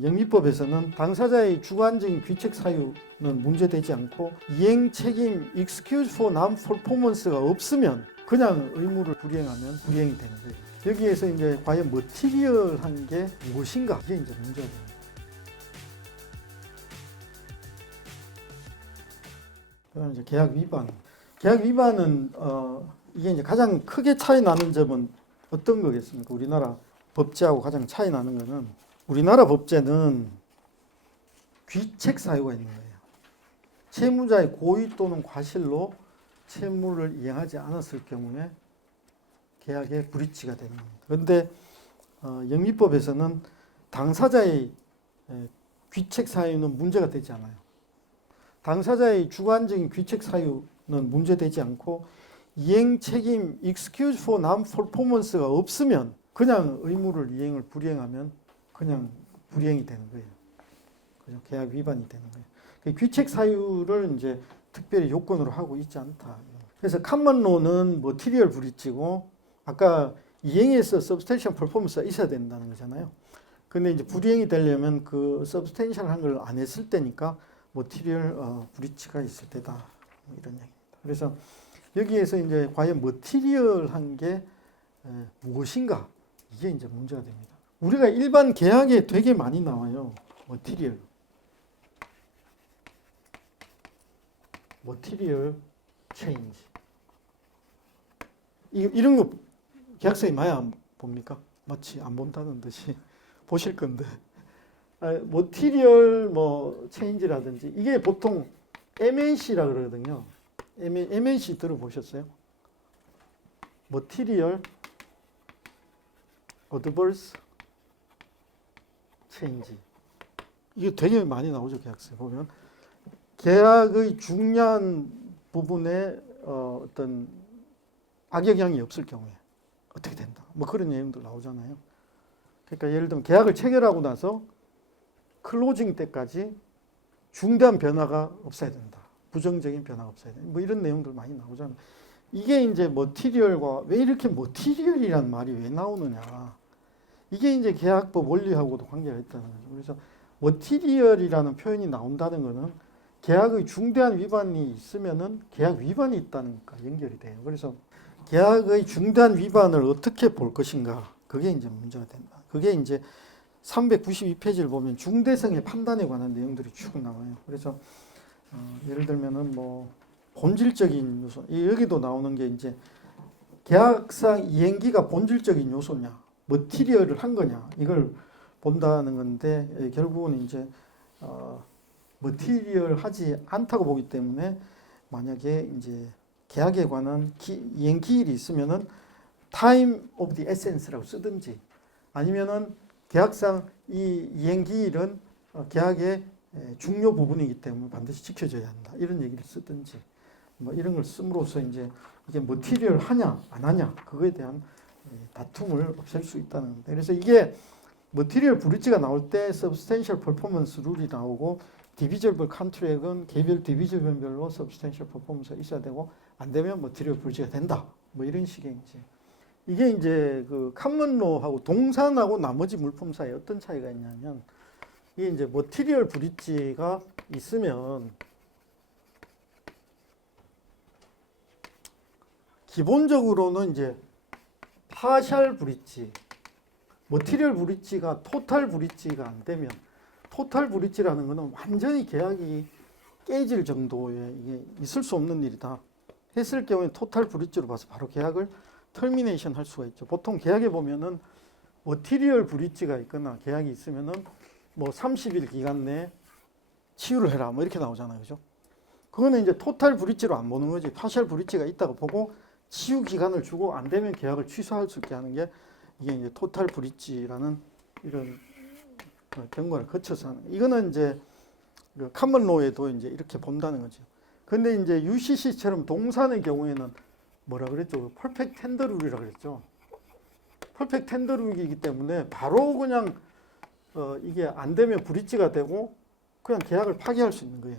영미법에서는 당사자의 주관적인 귀책 사유는 문제되지 않고 이행 책임 excuse for non-performance가 없으면 그냥 의무를 불이행하면 불이행이 되는 거예요. 여기에서 이제 과연 머티리얼한 게 무엇인가 이게 이제 문제가 됩니다. 그다음 이제 계약 위반. 계약 위반은 이게 이제 가장 크게 차이 나는 점은 어떤 거겠습니까? 우리나라 법제하고 가장 차이 나는 거는 우리나라 법제는 귀책 사유가 있는 거예요. 채무자의 고의 또는 과실로 채무를 이행하지 않았을 경우에 계약의 불이치가 되는 겁니다. 그런데 영미법에서는 당사자의 귀책 사유는 문제가 되지 않아요. 당사자의 주관적인 귀책 사유는 문제되지 않고 이행 책임 excuse for non-performance가 없으면 그냥 의무를 이행을 불이행하면 그냥 불이행이 되는 거예요. 그냥 계약 위반이 되는 거예요. 귀책 사유를 이제 특별히 요건으로 하고 있지 않다. 그래서 컴먼로는 머티리얼 불이치고 아까 이행에서 substantial performance가 있어야 된다는 거잖아요. 근데 이제 불이행이 되려면 그 substantial한 걸 안 했을 때니까 머티리얼 불이치가 있을 때다. 이런 얘기입니다. 그래서 여기에서 이제 과연 머티리얼한 게 무엇인가 이게 이제 문제가 됩니다. 우리가 일반 계약에 되게 많이 나와요. 머티리얼 체인지. 이런 거 계약서에 많이 안 봅니까? 마치 안 본다는 듯이 보실 건데. 머티리얼 체인지라든지 이게 보통 MAC라 그러거든요. MAC 들어보셨어요? 머티리얼 어드버스 체인지. 이게 되게 많이 나오죠, 계약서에 보면. 계약의 중요한 부분에 어떤 악영향이 없을 경우에 어떻게 된다. 그런 내용도 나오잖아요. 그러니까 예를 들면 계약을 체결하고 나서 클로징 때까지 중대한 변화가 없어야 된다. 부정적인 변화가 없어야 된다. 이런 내용들 많이 나오잖아요. 이게 이제 머티리얼과 왜 이렇게 머티리얼이란 말이 왜 나오느냐. 이게 이제 계약법 원리하고도 관계가 있다는 거죠. 그래서 머티리얼이라는 표현이 나온다는 거는 계약의 중대한 위반이 있으면은 계약 위반이 있다는 것과 연결이 돼요. 그래서 계약의 중대한 위반을 어떻게 볼 것인가. 그게 이제 문제가 된다. 그게 이제 392페이지를 보면 중대성의 판단에 관한 내용들이 쭉 나와요. 그래서 예를 들면은 본질적인 요소. 여기도 나오는 게 이제 계약상 이행기가 본질적인 요소냐, 머티리얼을 한 거냐 이걸 본다는 건데 결국은 이제 머티리얼 하지 않다고 보기 때문에 만약에 이제 계약에 관한 이행 기일이 있으면은 time of the essence라고 쓰든지 아니면은 계약상 이 이행 기일은 계약의 중요 부분이기 때문에 반드시 지켜져야 한다. 이런 얘기를 쓰든지 이런 걸 씀으로써 이제 이게 머티리얼 하냐 안 하냐 그거에 대한 다툼을 없앨 수 있다는 겁니다. 그래서 이게 머티리얼 브리지가 나올 때 substantial performance 룰이 나오고 divisible contract은 개별 디비저별로 substantial performance가 있어야 되고 안 되면 머티리얼 브리지가 된다. 이런 식의 이게 이제 그 컴먼로하고 동산하고 나머지 물품 사이에 어떤 차이가 있냐면 이게 이제 머티리얼 브리지가 있으면 기본적으로는 이제 파셜 브리지, 머티리얼 브리지가 토탈 브리지가 안 되면 토탈 브리지라는 것은 완전히 계약이 깨질 정도의 이게 있을 수 없는 일이다. 했을 경우에 토탈 브리지로 봐서 바로 계약을 터미네이션 할 수가 있죠. 보통 계약에 보면은 머티리얼 브리지가 있거나 계약이 있으면은 30일 기간 내에 치유를 해라 이렇게 나오잖아요. 그죠? 그거는 이제 토탈 브리지로 안 보는 거지. 파셜 브리지가 있다고 보고 치유 기간을 주고 안 되면 계약을 취소할 수 있게 하는 게 이게 이제 토탈 브리지라는 이런 경과를 거쳐서 하는 거예요. 이거는 이제 컴먼로에도 이제 이렇게 본다는 거죠. 근데 이제 UCC처럼 동산의 경우에는 뭐라 그랬죠? 퍼펙트 텐더 룰이라고 그랬죠. 퍼펙트 텐더 룰이기 때문에 바로 그냥 이게 안 되면 브리지가 되고 그냥 계약을 파기할 수 있는 거예요.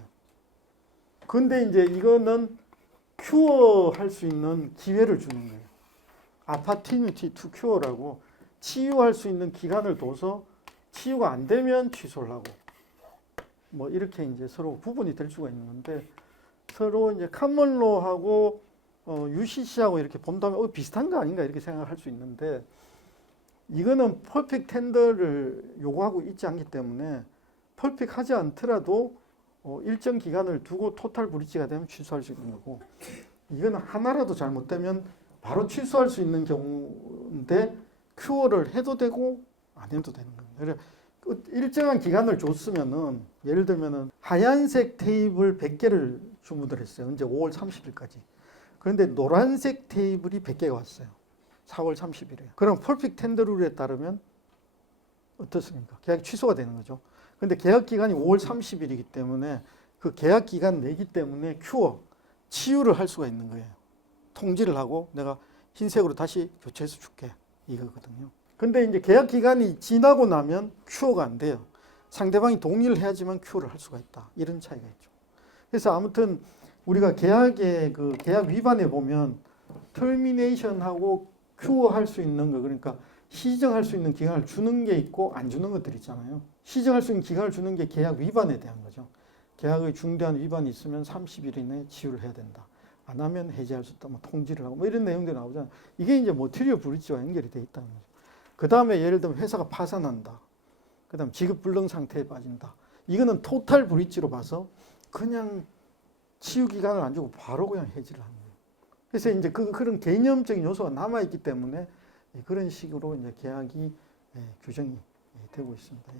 근데 이제 이거는 큐어 할 수 있는 기회를 주는 거예요. opportunity to cure라고 치유할 수 있는 기간을 둬서 치유가 안 되면 취소를 하고 뭐 이렇게 이제 서로 구분이 될 수가 있는 건데 서로 이제 카먼로하고 UCC하고 이렇게 본다면 비슷한 거 아닌가 이렇게 생각할 수 있는데 이거는 퍼펙트 텐더를 요구하고 있지 않기 때문에 퍼펙트 하지 않더라도 일정 기간을 두고 토탈 브리치가 되면 취소할 수 있는 거고 이거는 하나라도 잘못되면 바로 취소할 수 있는 경우인데 큐어를 해도 되고 안 해도 되는 거예요. 일정한 기간을 줬으면은 예를 들면은 하얀색 테이블 100개를 주문을 했어요. 언제 5월 30일까지. 그런데 노란색 테이블이 100개가 왔어요. 4월 30일에. 그럼 퍼펙트 텐더 룰에 따르면 어떻습니까? 계약이 취소가 되는 거죠. 근데 계약 기간이 5월 30일이기 때문에 그 계약 기간 내기 때문에 큐어, 치유를 할 수가 있는 거예요. 통지를 하고 내가 흰색으로 다시 교체해서 줄게. 이거거든요. 근데 이제 계약 기간이 지나고 나면 큐어가 안 돼요. 상대방이 동의를 해야지만 큐어를 할 수가 있다. 이런 차이가 있죠. 그래서 아무튼 우리가 계약의 그 계약 위반에 보면 터미네이션하고 큐어 할 수 있는 거 그러니까 시정할 수 있는 기간을 주는 게 있고 안 주는 것들 있잖아요. 시정할 수 있는 기간을 주는 게 계약 위반에 대한 거죠. 계약의 중대한 위반이 있으면 30일 이내에 치유를 해야 된다. 안 하면 해지할 수 있다. 뭐 통지를 하고 뭐 이런 내용들이 나오잖아요. 이게 이제 머티리얼 브리치와 연결이 돼 있다는 거죠. 그 다음에 예를 들면 회사가 파산한다. 그 다음 지급 불능 상태에 빠진다. 이거는 토탈 브리치로 봐서 그냥 치유 기간을 안 주고 바로 그냥 해지를 하는 거예요. 그래서 이제 그런 개념적인 요소가 남아 있기 때문에 그런 식으로 이제 계약이 규정이 되고 있습니다.